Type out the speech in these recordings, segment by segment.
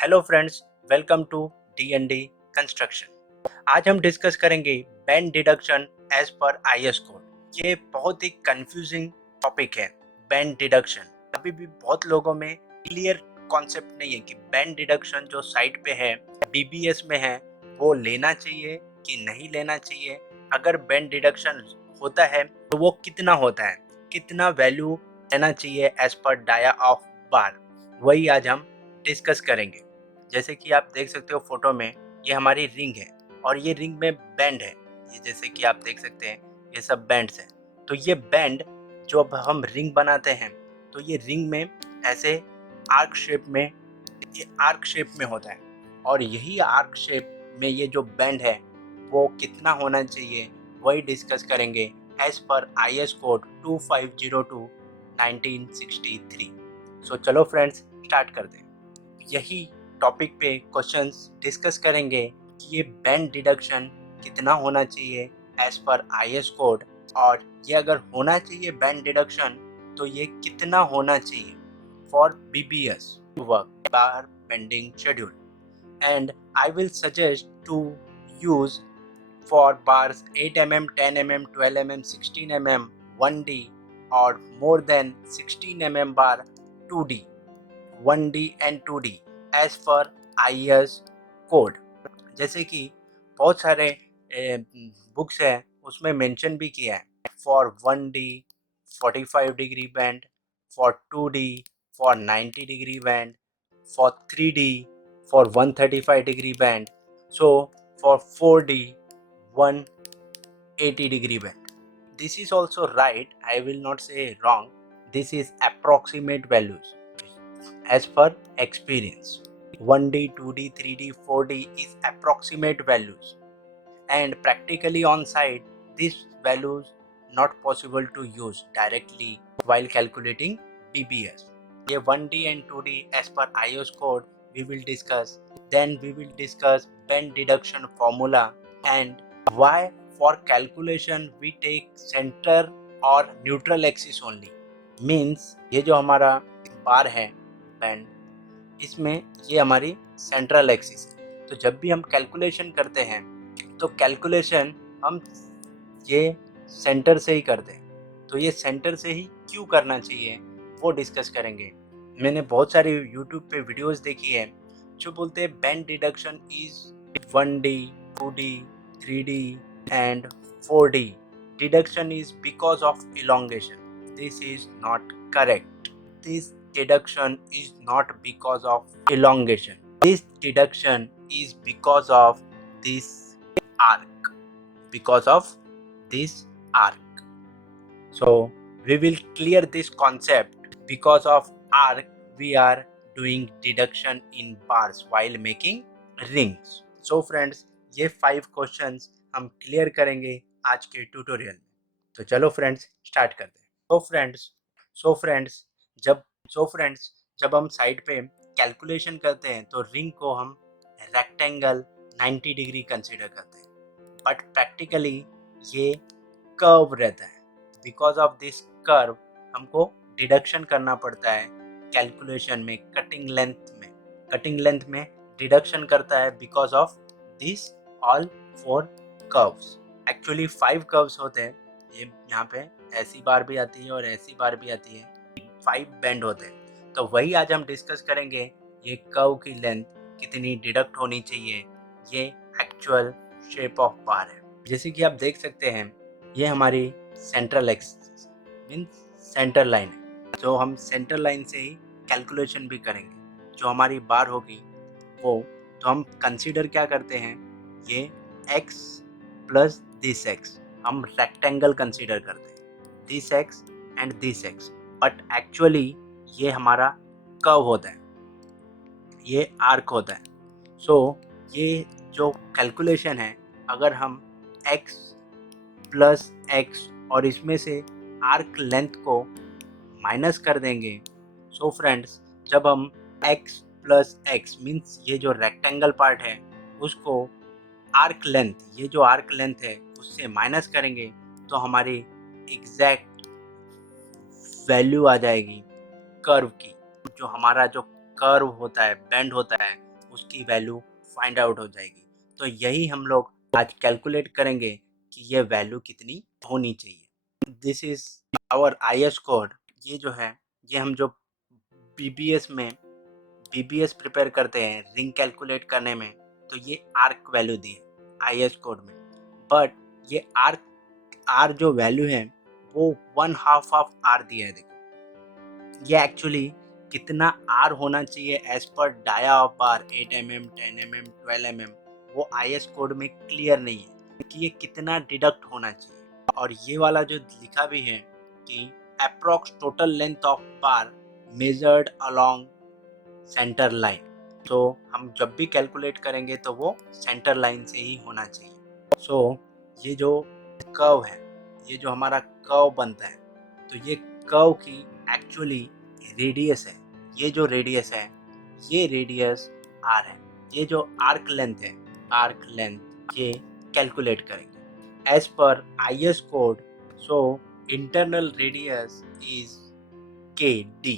Hello friends, welcome to the construction. आज हम discuss करेंगे bend deduction as per IS code. ये बहुत ही कंफ्यूजिंग टॉपिक है। बैंड डिडक्शन अभी भी बहुत लोगों में क्लियर कॉन्सेप्ट नहीं है कि बैंड डिडक्शन जो साइट पे है, बीबीएस में है, वो लेना चाहिए कि नहीं लेना चाहिए। अगर बैंड डिडक्शन होता है तो वो कितना होता है, कितना वैल्यू लेना चाहिए एज पर डाया ऑफ बार, वही आज हम डिस्कस करेंगे। जैसे कि आप देख सकते हो फोटो में, ये हमारी रिंग है और ये रिंग में बैंड है। ये जैसे कि आप देख सकते हैं, ये सब बैंड्स हैं। तो ये बैंड जो अब हम रिंग बनाते हैं, तो ये रिंग में ऐसे आर्क शेप में, ये आर्क शेप में होता है। और यही आर्क शेप में ये जो बैंड है वो कितना होना चाहिए, वही डिस्कस करेंगे एज पर आईएस कोड 2502 1963। सो चलो फ्रेंड्स, स्टार्ट कर दें। यही टॉपिक पे क्वेश्चंस डिस्कस करेंगे कि ये बैंड डिडक्शन कितना होना चाहिए एज पर आईएस कोड, और ये अगर होना चाहिए बैंड डिडक्शन तो ये कितना होना चाहिए for BBS work bar bending schedule. And I will suggest to use for bars 8 mm, 10 mm, 12 mm, 16 mm, 1D or more than 16 mm bar 2D, 1D and 2D as per IS code. जैसे कि बहुत सारे books हैं, उसमें mention भी किया है for 1D 45 degree band, for 2D for 90 degree band, for 3D for 135 degree band, so for 4D 180 degree bend. This is also right, I will not say wrong. This is approximate values as per experience. 1D, 2D, 3D, 4D is approximate values, and practically on site these values not possible to use directly while calculating BBS. ये 1D and 2D as per IOS code we will discuss. Then we will discuss bend deduction formula and why for calculation we take center or neutral axis only. Means ये जो हमारा बार है band, इसमें ये हमारी central axis है। तो जब भी हम कैलकुलेशन करते हैं तो कैलकुलेशन हम ये सेंटर से ही करते हैं। तो ये सेंटर से ही क्यों करना चाहिए वो डिस्कस करेंगे। मैंने बहुत सारी यूट्यूब पे वीडियोस देखी है जो बोलते हैं band deduction is 1D, 2D, 3D and 4D. Deduction is because of elongation. This is not correct. This deduction is not because of elongation. This deduction is because of this arc. Because of this arc. So we will clear this concept. Because of arc we are doing deduction in bars while making rings. So friends, ये 5 questions हम clear करेंगे आज के tutorial में। तो चलो friends, start करते हैं। सो फ्रेंड्स जब हम साइड पे कैलकुलेशन करते हैं तो रिंग को हम रेक्टेंगल 90 डिग्री कंसीडर करते हैं, बट प्रैक्टिकली ये कर्व रहता है। बिकॉज ऑफ दिस कर्व हमको डिडक्शन करना पड़ता है कैलकुलेशन में, कटिंग लेंथ में डिडक्शन करता है because of this all 4 curves. Actually 5 curves होते हैं। ये यहाँ पे ऐसी बार भी आती है और ऐसी बार भी आती है। 5 बेंड होते हैं। तो वही आज हम डिस्कस करेंगे, ये कर्व की लेंथ कितनी डिडक्ट होनी चाहिए। ये एक्चुअल शेप ऑफ बार है। जैसे कि आप देख सकते हैं, ये हमारी central axis means centre line है। जो हम सेंटर लाइन से ही कैलकुलेशन भी करेंगे। जो हमारी बार होगी वो, तो हम कंसीडर क्या करते हैं, ये x प्लस दिस x हम रेक्टेंगल कंसीडर करते हैं, this x and this x। But actually ये हमारा कर्व होता है, ये आर्क होता है। सो ये जो कैलकुलेशन है, अगर हम x प्लस x और इसमें से आर्क लेंथ को माइनस कर देंगे, सो फ्रेंड्स जब हम x प्लस x मीन्स ये जो रेक्टेंगल पार्ट है उसको आर्क लेंथ, ये जो आर्क लेंथ है उससे माइनस करेंगे, तो हमारी एग्जैक्ट वैल्यू आ जाएगी कर्व की। जो हमारा जो कर्व होता है, बेंड होता है, उसकी वैल्यू फाइंड आउट हो जाएगी। तो यही हम लोग आज कैलकुलेट करेंगे कि ये वैल्यू कितनी होनी चाहिए। This is our IS code. ये जो है, ये हम जो बीबीएस प्रिपेयर करते हैं रिंग कैलकुलेट करने में, तो ये आर्क वैल्यू दी है IS कोड में। बट ये आर जो वैल्यू है वो 1/2 ऑफ आर दिया है। देखो ये एक्चुअली कितना आर होना चाहिए as per dia of bar 8 mm, 10 mm, 12 mm, वो IS कोड में क्लियर नहीं है कि ये कितना डिडक्ट होना चाहिए। और ये वाला जो लिखा भी है कि approx total length of bar measured along centre line. तो हम जब भी कैलकुलेट करेंगे तो वो सेंटर लाइन से ही होना चाहिए। सो ये जो कर्व है, ये जो हमारा कर्व बनता है, तो ये कर्व की एक्चुअली रेडियस है। ये जो रेडियस है, ये रेडियस आर है। ये जो आर्क लेंथ ये कैलकुलेट करेंगे एज पर IS code. So internal radius is KD।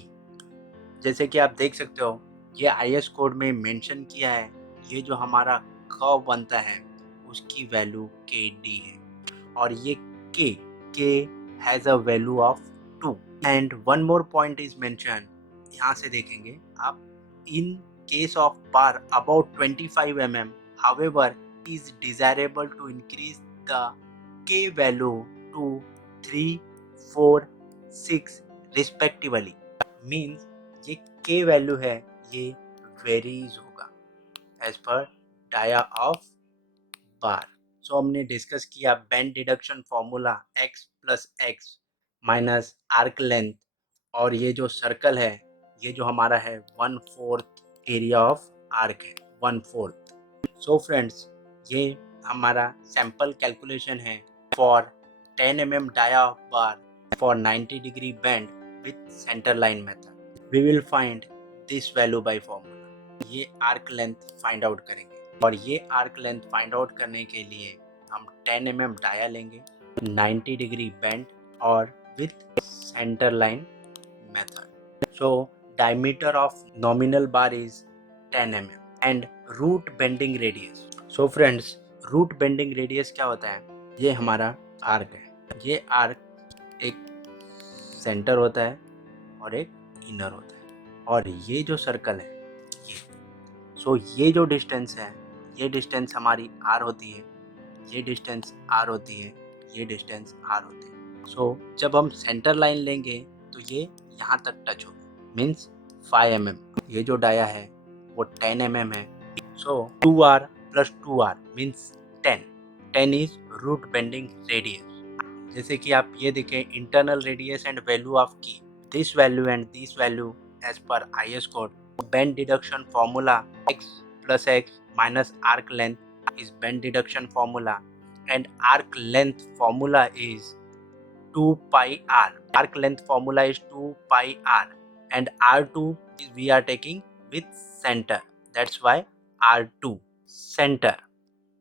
जैसे कि आप देख सकते हो, ये IS कोड में मेंशन किया है। ये जो हमारा कर्व बनता है उसकी वैल्यू KD है, और ये K has a value of 2। And one more point is mention, यहाँ से देखेंगे आप, in case of bar about 25 mm, however is desirable to increase the K value to 3, 4, 6 respectively। Means ये K वैल्यू है, ये वेरीज होगा as per dia of बार। सो हमने discuss किया bend deduction formula x plus x minus arc length, और ये जो circle है, ये जो हमारा है 1/4 एरिया ऑफ आर्क है, 1/4। सो फ्रेंड्स, ये हमारा सैम्पल कैलकुलेशन है for 10 mm dia of bar for 90 degree bend with centre line method. We will find this value by formula. ये आर्क लेंथ फाइंड आउट करेंगे, और ये आर्क लेंथ फाइंड आउट करने के लिए हम 10 mm डाया लेंगे, 90 डिग्री बेंड और with centre line method. So diameter of nominal bar is 10 mm and root bending radius. So friends, root bending radius क्या होता है? ये हमारा आर्क है। ये आर्क एक सेंटर होता है और एक इनर होता है, और ये जो सर्कल है ये, सो ये जो डिस्टेंस है, ये डिस्टेंस हमारी r होती है, ये डिस्टेंस r होती है, ये डिस्टेंस r होती है। सो जब हम सेंटर लाइन लेंगे तो ये यहाँ तक टच होगी, मीन्स 5 mm। ये जो डाया है वो 10 mm है। So 2r plus 2r means 10। 10 is root bending radius. जैसे कि आप ये देखें, internal radius and value of की, this value and this value as पर IS code. Bend deduction formula x plus x minus arc length is bend deduction formula, and arc length formula is 2 pi r. Arc length formula is 2 pi r, and R2 is we are taking with center, that's why R2 center.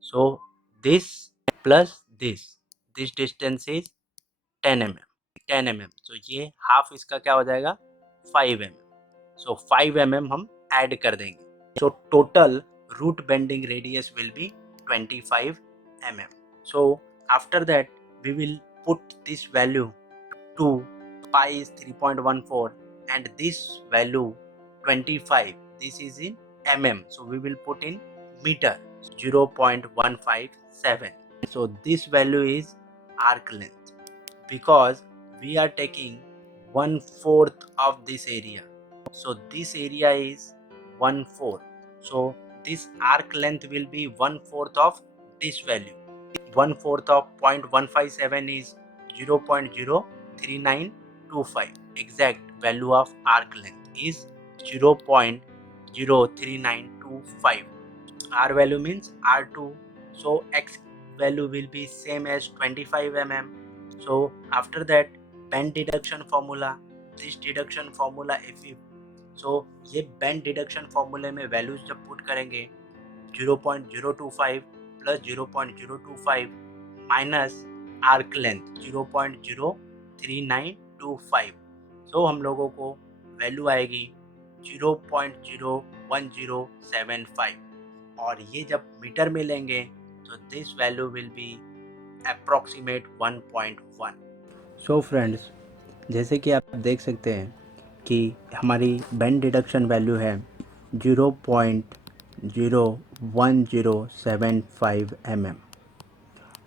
So this plus this distance is 10 mm, 10 mm। so ये half इसका क्या हो जाएगा? 5 mm। so 5 mm हम add कर देंगे, so total root bending radius will be 25 mm। so after that we will put this value to pi is 3.14 and this value 25, this is in mm, so we will put in meter, 0.157। so this value is arc length, because we are taking 1/4 of this area, so this area is 1/4, so this arc length will be 1/4 of this value. 1/4 of 0.157 is 0.03925. Exact value of arc length is 0.03925. R value means R2, so X value will be same as 25 mm। so after that bend deduction formula, this deduction formula if we, so ये bend deduction formula में values जब put करेंगे 0.025 plus 0.025 minus arc length 0.03925, so हम लोगों को value आएगी 0.01075 और ये जब मीटर में लेंगे तो this value will be approximate 1.1। So friends, जैसे कि आप देख सकते हैं कि हमारी बेंड डिडक्शन वैल्यू है 0.01075 mm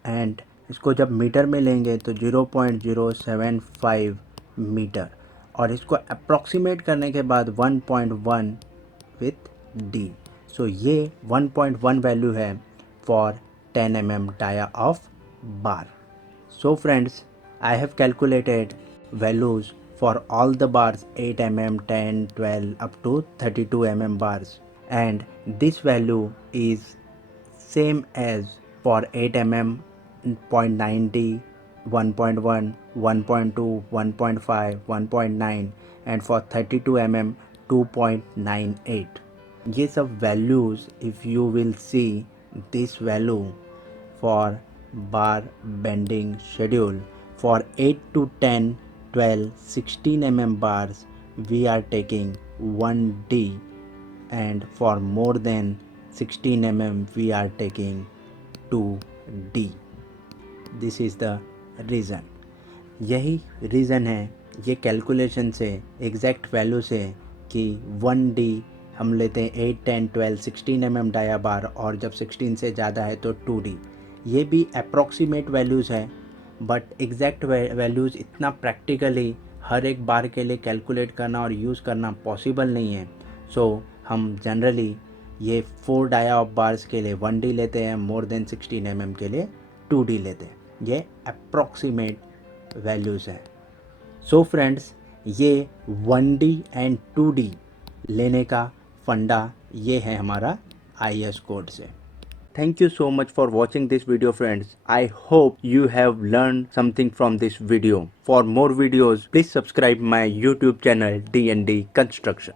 एंड इसको जब मीटर में लेंगे तो 0.075 मीटर और इसको अप्रॉक्सीमेट करने के बाद 1.1 विथ डी। सो ये 1.1 वैल्यू है for 10 mm dia of bar. So friends, I have calculated values for all the bars 8 mm, 10, 12 up to 32 mm bars, and this value is same as for 8 mm 0.90, 1.1, 1.2, 1.5, 1.9 and for 32 mm 2.98. ये सब values, if you will see this value for bar bending schedule for 8 to 10, 12, 16 mm bars we are taking 1D and for more than 16 mm we are taking 2D. This is the reason. यही reason है ये calculation से exact value से कि 1D हम लेते हैं 8, 10, 12, 16 mm dia बार और जब 16 से ज़्यादा है तो 2D। ये भी अप्रॉक्सीमेट वैल्यूज़ है बट एग्जैक्ट वैल्यूज़ इतना प्रैक्टिकली हर एक बार के लिए कैलकुलेट करना और यूज़ करना पॉसिबल नहीं है। सो हम जनरली ये 4 डाया ऑफ बार्स के लिए 1D लेते हैं, मोर देन 16 mm के लिए 2D लेते हैं। ये अप्रॉक्सीमेट वैल्यूज़ हैं। सो फ्रेंड्स, ये 1D एंड 2D लेने का फंडा ये है हमारा IS कोड से। Thank you so much for watching this video friends. I hope you have learned something from this video. For more videos, please subscribe my YouTube channel D&D Construction.